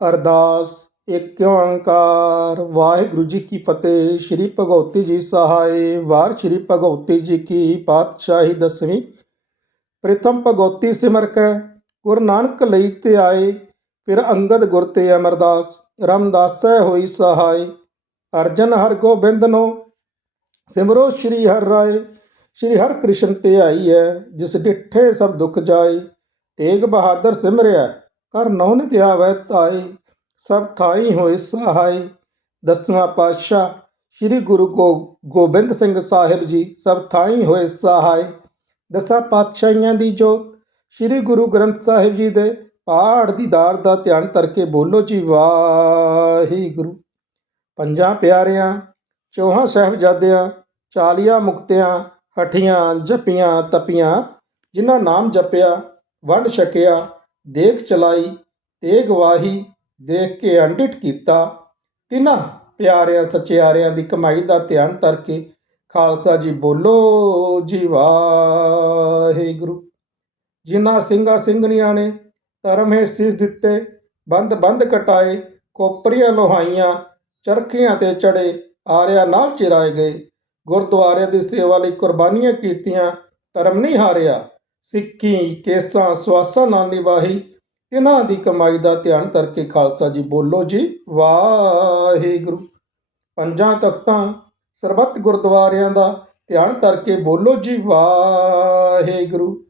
ਅਰਦਾਸ ਏਕ ਓੰਕਾਰ। ਵਾਹਿਗੁਰੂ ਜੀ ਕੀ ਫਤਿਹ। ਸ੍ਰੀ ਭਗਉਤੀ ਜੀ ਸਹਾਇ ਵਾਰ ਸ੍ਰੀ ਭਗਉਤੀ ਜੀ ਕੀ ਪਾਤਸ਼ਾਹੀ ਦਸਵੀਂ। ਪ੍ਰਥਮ ਭਗਉਤੀ ਸਿਮਰ ਕੈ, ਗੁਰੂ ਨਾਨਕ ਲਈ ਤੇ ਆਏ, ਫਿਰ ਅੰਗਦ ਗੁਰ ਤੇ ਅਮਰਦਾਸ। ਰਮਦਾਸੈ ਹੋਈ ਸਹਾਇ ਅਰਜਨ ਹਰ ਗੋਬਿੰਦ ਨੋ, ਸਿਮਰੋ ਸ੍ਰੀ ਹਰਿ ਰਾਏ। ਸ੍ਰੀ ਹਰਿ ਕ੍ਰਿਸ਼ਨ ਤੇ ਆਈ ਹੈ ਜਿਸ ਡਿਠੇ ਸਭ ਦੁੱਖ ਜਾਏ। ਤੇਗ ਬਹਾਦਰ ਸਿਮਰਿਆ ਕਰ ਨੌ ਨਿਤ ਆਵੈ ਤਾਈ ਸਭ ਥਾਈ ਹੋਏ ਸਹਾਈ। ਦਸਵਾਂ ਪਾਤਸ਼ਾਹ ਸ੍ਰੀ ਗੁਰੂ ਗੋ, ਗੋਬਿੰਦ ਸਿੰਘ ਸਾਹਿਬ ਜੀ ਸਭ ਥਾਈ ਹੋਏ ਸਹਾਈ। ਦਸਾਂ ਪਾਤਸ਼ਾਹੀਆਂ ਦੀ ਜੋਤ ਸ੍ਰੀ ਗੁਰੂ ਗ੍ਰੰਥ ਸਾਹਿਬ ਜੀ ਦੇ ਪਾਠ ਦੀ ਦਾਰ ਦਾ ਧਿਆਨ ਕਰਕੇ ਬੋਲੋ ਜੀ, ਵਾਹਿਗੁਰੂ। ਪੰਜਾਂ ਪਿਆਰਿਆਂ, ਚੌਹਾਂ ਸਾਹਿਬਜ਼ਾਦਿਆਂ, ਚਾਲੀਆਂ ਮੁਕਤਿਆਂ, ਹਠੀਆਂ, ਜਪੀਆਂ, ਤਪੀਆਂ, ਜਿਨ੍ਹਾਂ ਨਾਮ ਜਪਿਆ, ਵੰਡ ਛਕਿਆ ਦੇਖ ਚਲਾਈ, ਤੇਗ ਵਾਹੀ, ਦੇਖ ਕੇ ਅੰਡਿਟ ਕੀਤਾ। ਤਿਨਾਂ ਪਿਆਰਿਆਂ ਸਚਿਆਰਿਆਂ ਦੀ ਕਮਾਈ ਦਾ ਧਿਆਨ ਕਰਕੇ ਖਾਲਸਾ ਜੀ ਬੋਲੋ, ਜੀ ਵਾਹਿਗੁਰੂ। ਜਿਨ੍ਹਾਂ ਸਿੰਘਾਂ ਸਿੰਘਣੀਆਂ ਨੇ ਧਰਮ ਹੈ ਸੀਸ ਦਿੱਤੇ, ਬੰਦ ਬੰਦ ਕਟਾਏ, ਕੋਪਰੀਆਂ ਲੋਹਾਈਆਂ, ਚਰਖੀਆਂ ਤੇ ਚੜੇ ਆਰਿਆ ਨਾਲ ਚਿਰਾਏ ਗਏ। ਗੁਰਦੁਆਰਿਆਂ ਦੀ ਸੇਵਾ ਲਈ ਕੁਰਬਾਨੀਆਂ ਕੀਤੀਆਂ, ਧਰਮ ਨਹੀਂ ਹਾਰਿਆ। ਸਿੱਖੀ, ਕੇਸਾਂ, ਸਵਾਸਾਂ ਨਾਲ ਨਿਵਾਹੀ ਇਹਨਾਂ ਦੀ ਕਮਾਈ ਦਾ ਧਿਆਨ ਕਰਕੇ ਖਾਲਸਾ ਜੀ ਬੋਲੋ ਜੀ। ਵਾਹਿਗੁਰੂ। ਪੰਜਾਂ ਤਖਤਾਂ, ਸਰਬੱਤ ਗੁਰਦੁਆਰਿਆਂ ਦਾ ਧਿਆਨ ਕਰਕੇ ਬੋਲੋ ਜੀ। ਵਾਹਿਗੁਰੂ।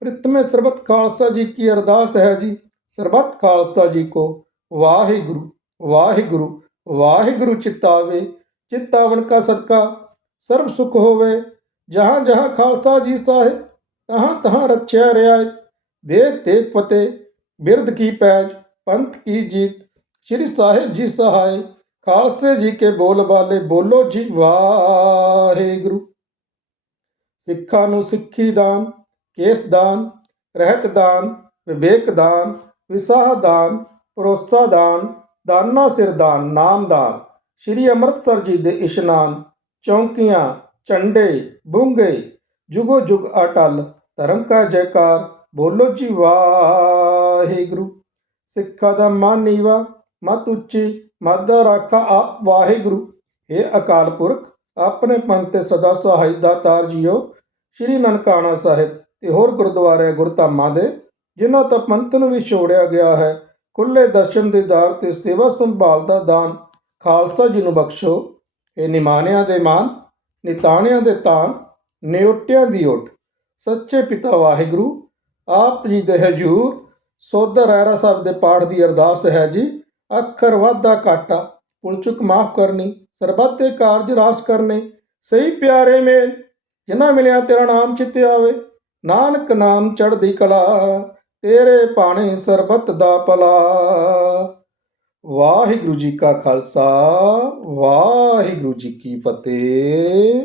ਪ੍ਰਿਤਮੇ ਸਰਬੱਤ ਖਾਲਸਾ ਜੀ ਕੀ ਅਰਦਾਸ ਹੈ ਜੀ। ਸਰਬੱਤ ਖਾਲਸਾ ਜੀ ਕੋ ਵਾਹਿਗੁਰੂ ਵਾਹਿਗੁਰੂ ਵਾਹਿਗੁਰੂ ਚਿਤਾਵੇ। ਚਿਤਾਵਨ ਕਾ ਸਦਕਾ, ਸਰਬ ਸੁਖ ਹੋਵੇ। ਜਹਾਂ ਜਹਾਂ ਖਾਲਸਾ ਜੀ ਸਾਹਿਬ ਤਹਾਂ ਤਹਾਂ ਰੱਖਿਆ ਰਿਆਇਤ ਦੇਖ ਤੇਗ ਫਤਿਹ, ਬਿਰਧ ਕੀ ਪੈਜ, ਪੰਥ ਕੀ ਜੀਤ, ਸ੍ਰੀ ਸਾਹਿਬ ਜੀ ਸਹਾਇ ਖਾਲਸੇ ਜੀ ਕੇ ਬੋਲ ਬਾਲੇ, ਬੋਲੋ ਜੀ ਵਾਹਿਗੁਰੂ। ਸਿੱਖਾਂ ਨੂੰ ਸਿੱਖੀ ਦਾਨ, ਕੇਸ ਦਾਨ, ਰਹਿਤ ਦਾਨ, ਵਿਵੇਕ ਦਾਨ, ਵਿਸਾਹ ਦਾਨ, ਭਰੋਸਾ ਦਾਨ, ਦਾਨਾ ਸਿਰ ਦਾਨ, ਨਾਮ ਦਾਨ, ਸ੍ਰੀ ਅੰਮ੍ਰਿਤਸਰ ਜੀ ਦੇ ਇਸ਼ਨਾਨ, ਚੌਂਕੀਆਂ, ਝੰਡੇ, ਬੁੰਗੇ, ਜੁਗੋ ਜੁਗ ਅਟਲ ਧਰਮ ਕਾ ਜੈਕਾਰ, ਬੋਲੋ ਜੀ ਵਾਹਿਗੁਰੂ। ਸਿੱਖਾਂ ਦਾ ਮਨ ਨੀਵਾ, ਮਤ ਉੱਚੀ, ਮਤ ਦਾ ਰਾਖਾ ਆਪ ਵਾਹਿਗੁਰੂ। ਇਹ ਅਕਾਲ ਪੁਰਖ, ਆਪਣੇ ਪੰਥ ਤੇ ਸਦਾ ਸਹਾਈ ਦਾ ਤਾਰ ਜੀਓ। ਸ੍ਰੀ ਨਨਕਾਣਾ ਸਾਹਿਬ ਤੇ ਹੋਰ ਗੁਰਦੁਆਰੇ ਗੁਰਧਾਮਾਂ ਦੇ, ਜਿਨ੍ਹਾਂ ਤੋਂ ਪੰਥ ਨੂੰ ਵੀ ਛੋੜਿਆ ਗਿਆ ਹੈ ਖੁੱਲੇ ਦਰਸ਼ਨ ਦੇ ਦਾਰ ਤੇ ਸੇਵਾ ਸੰਭਾਲ ਦਾ ਦਾਨ, ਖਾਲਸਾ ਜੀ ਨੂੰ ਬਖਸ਼ੋ। ਇਹ ਨਿਮਾਨਿਆਂ ਦੇ ਮਾਨ, ਨਿਤਾਣਿਆਂ ਦੇ ਤਾਨ ਨਿਉਟਿਆਂ ਦੀ ਓਟ। ਸੱਚੇ ਪਿਤਾ ਵਾਹਿਗੁਰੂ, ਆਪ ਜੀ ਦੇ ਹਜੂਰ ਸੋਦਰ ਰਹਿਰਾ ਸਾਹਿਬ ਦੇ ਪਾਠ ਦੀ ਅਰਦਾਸ ਹੈ ਜੀ। ਅੱਖਰ ਵਾਧਾ ਘਾਟਾ ਪੁਲਚੁਕ ਮਾਫ ਕਰਨੀ, ਸਰਬੱਤ ਦੇ ਕਾਰਜ ਰਾਸ ਕਰਨੇ, ਸਹੀ ਪਿਆਰੇ ਮੇਲ, ਜਿਨ੍ਹਾਂ ਮਿਲਿਆ ਤੇਰਾ ਨਾਮ ਚਿੱਤੇ ਆਵੇ। ਨਾਨਕ ਨਾਮ ਚੜ੍ਹਦੀ ਕਲਾ, ਤੇਰੇ ਭਾਣੇ ਸਰਬੱਤ ਦਾ ਭਲਾ। ਵਾਹਿਗੁਰੂ ਜੀ ਕਾ ਖਾਲਸਾ, ਵਾਹਿਗੁਰੂ ਜੀ ਕੀ ਫਤਿਹ।